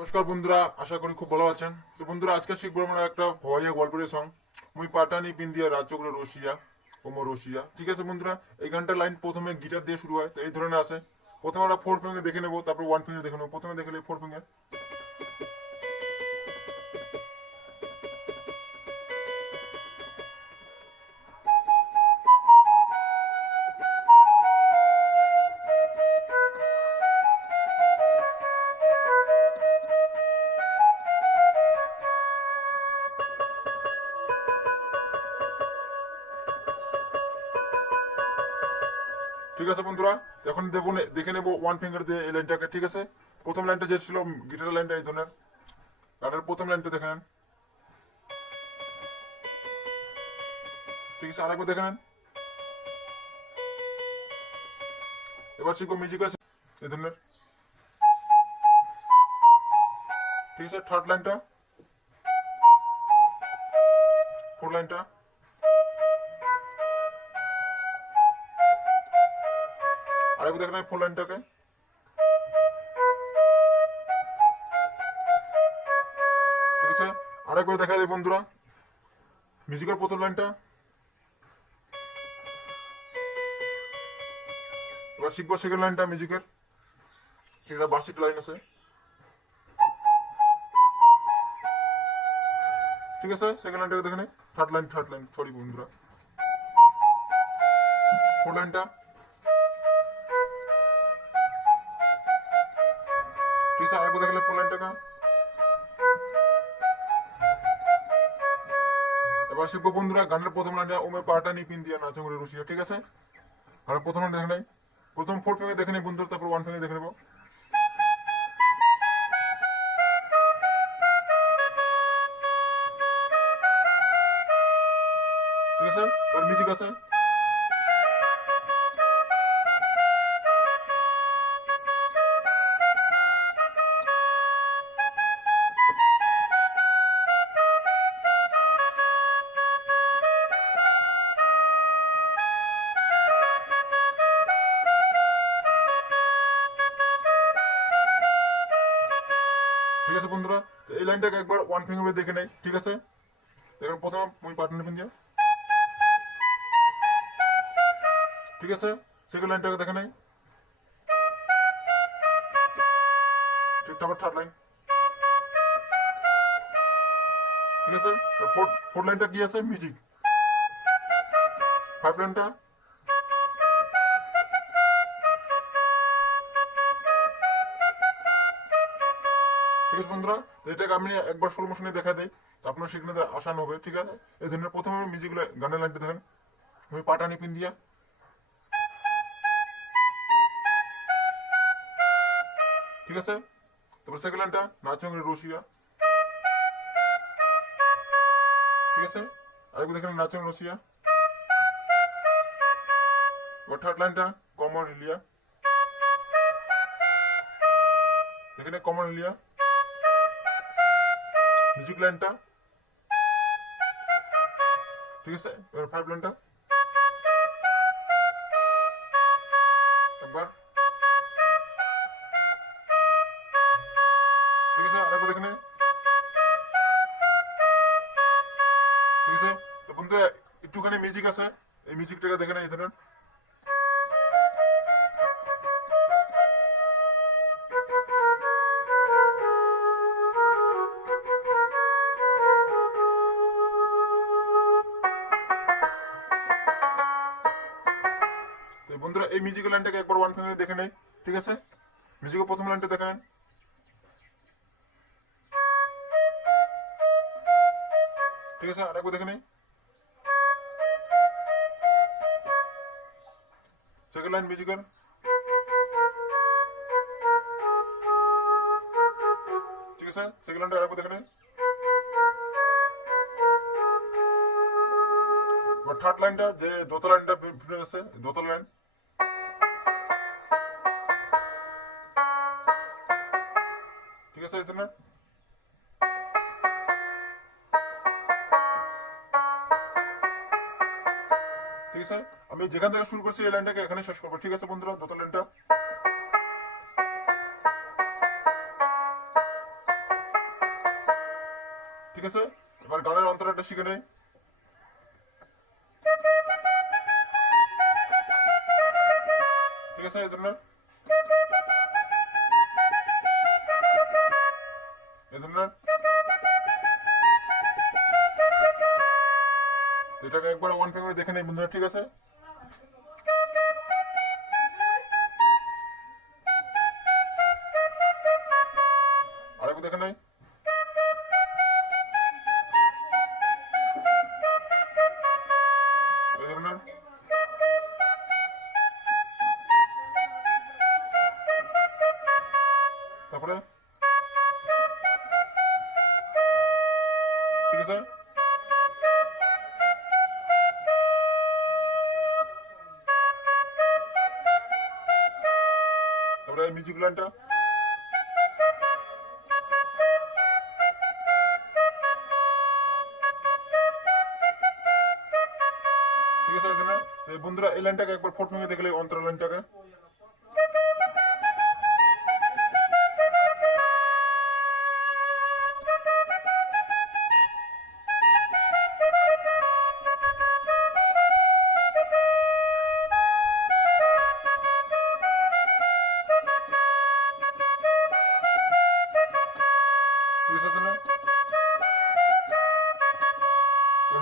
নমস্কার বন্ধুরা, আশা করি খুব ভালো আছেন। তো বন্ধুরা, আজকে শিখবো আমরা একটা ভয়া গল্পের সং মুই পাটানি পিন্দিয়া রাজ্য করে রশিয়া ওমো রশিয়া। ঠিক আছে বন্ধুরা, এই গানটার লাইন প্রথমে গিটার দিয়ে শুরু হয়, তো এই ধরনের আছে। প্রথমে আমরা ফোর ফিঙ্গার দেখে নেবো, তারপর ওয়ান ফিঙ্গার দেখে নেবো। প্রথমে দেখে নেবো ফোর ফিঙ্গার। ঠিক আছে বন্ধুরা, এখন দেবো দেখে নেবো ওয়ান ফিঙ্গার দিয়ে এই লাইনটাকে। ঠিক আছে, প্রথম লাইনটা যে ছিল গিটারের লাইনটা এই ধরনের, গানের প্রথম লাইনটা দেখে নেন। ঠিক আছে, আরেকবার দেখে নেন। এবার শিখবো মিউজিকের এই ধরনের। ঠিক আছে, থার্ড লাইনটা, ফোর লাইনটা, আরেকবার দেখে নেন ফোর লাইনটাকে। ঠিক আছে, আরেকবার দেখা যায় বন্ধুরা মিউজিকের প্রথম লাইনটা। এবার শিখবো সেকেন্ড লাইনটা মিউজিকের, সেটা বার্ষিক লাইন আছে। ঠিক আছে, সেকেন্ড লাইনটাকে দেখে নেই। থার্ড লাইন সরি বন্ধুরা, ফোর লাইনটা। ঠিক আছে, আরেকবার দেখলে ফোর লাইনটাকে। এবার শিখবো বন্ধুরা গানের প্রথম লাইনটা ওমে পাটা নি পিন দিয়া নাচো করে রুশিয়া। ঠিক আছে, আর প্রথম লাইন দেখে নেই। প্রথম ফোর ফিঙ্গার দেখে নেই বন্ধুরা, তারপর ওয়ান ফিঙ্গার দেখে নেবো। ঠিক আছে, এবার মিউজিক আছে। ঠিক আছে বন্ধুরা, তো এই লাইনটাকে একবার ওয়ান ফিঙ্গার দেখে নেই। ঠিক আছে, দেখুন প্রথম ওই পার্টনার পিন দিয়া। ঠিক আছে, সেকেন্ড লাইনটাকে দেখে নেই। ঠিক, তারপর থার্ড লাইন। ঠিক আছে, ফোর্থ লাইনটা কি আছে মিউজিক। ফাইভ লাইনটা। ঠিক আছে বন্ধুরা, এটাকে আমি একবার স্লো মোশনে দেখা দেই, আপনার সেখানে আসান হবে। ঠিক আছে, এই ধরনের প্রথমে মিউজিক গানের লাইনটা দেখেন, আমি পাটানি পিন দিয়া। ঠিক আছে, তারপর সেকেন্ড লাইনটা নাচং রশিয়া। ঠিক আছে, আরেকবার দেখেন নাচং রশিয়া। এবার থার্ড লাইনটা কমন ইলিয়া। এখানে কমন ইলিয়া মিউজিক লাইনটা। ঠিক আছে, এবার ফাইভ লাইনটা একবার। ঠিক আছে, আরেকবার দেখে। ঠিক আছে, তো বন্ধুরা একটুখানি মিউজিক আছে, এই মিউজিকটাকে দেখে নেই এই ধরনের। তো বন্ধুরা এই মিউজিক্যাল লাইনটাকে একবার ওয়ান ফিঙ্গারে দেখে নেই। ঠিক আছে, মিউজিকের প্রথম লাইনটা দেখে নেন। ঠিক আছে, আরেকবার দেখে নেই। Second line musical. ঠিক আছে, সেকেন্ড লাইনটা আরেকবার দেখে নেই। এবার থার্ড লাইনটা যে দোতলা লাইনটা ফিরে আছে, দোতলা লাইন। ঠিক আছে, এই ধরনের। ঠিক আছে, আমি যেখান থেকে শুরু করছি এই লাইনটাকে এখানে শেষ করবো। ঠিক আছে বন্ধুরা, দোতলা লাইনটা। ঠিক আছে, এবার গানের অন্তরাটা শিখে নেই। ঠিক আছে, এই ধরনের এটাকে একবার ওয়ান ফিঙ্গারে দেখে নেই বন্ধুরা। ঠিক আছে, আরেকবার দেখে নেই। এই ধরনের তারপরে ঠিক আছে, তারপরে মিউজিক লাইনটা ঠিক আছে। বন্ধুরা এই লাইনটাকে একবার ফোর্থ ফিঙ্গারে দেখলে অন্তরা লাইনটাকে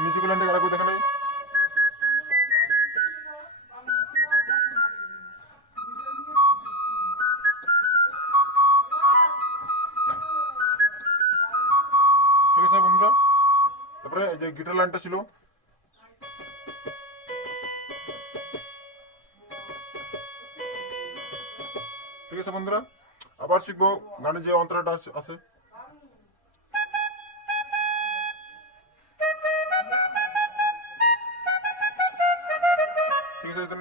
মিউজিক লাইনটাকে আরেকবার দেখে নেই। ঠিক আছে বন্ধুরা, তারপরে এই যে গিটার লাইনটা ছিল ঠিক আছে বন্ধুরা, আবার শিখবো গানে যে অন্তরাটা আছে। ঠিক আছে,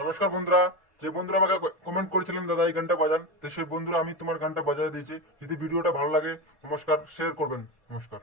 নমস্কার বন্ধুরা, যে বন্ধুরা আমাকে কমেন্ট করেছিলেন দাদা এই গানটা বাজান, তো সেই বন্ধুরা আমি তোমার গানটা বাজায় দিয়েছি। যদি ভিডিওটা ভালো লাগে নমস্কার, শেয়ার করবেন। নমস্কার।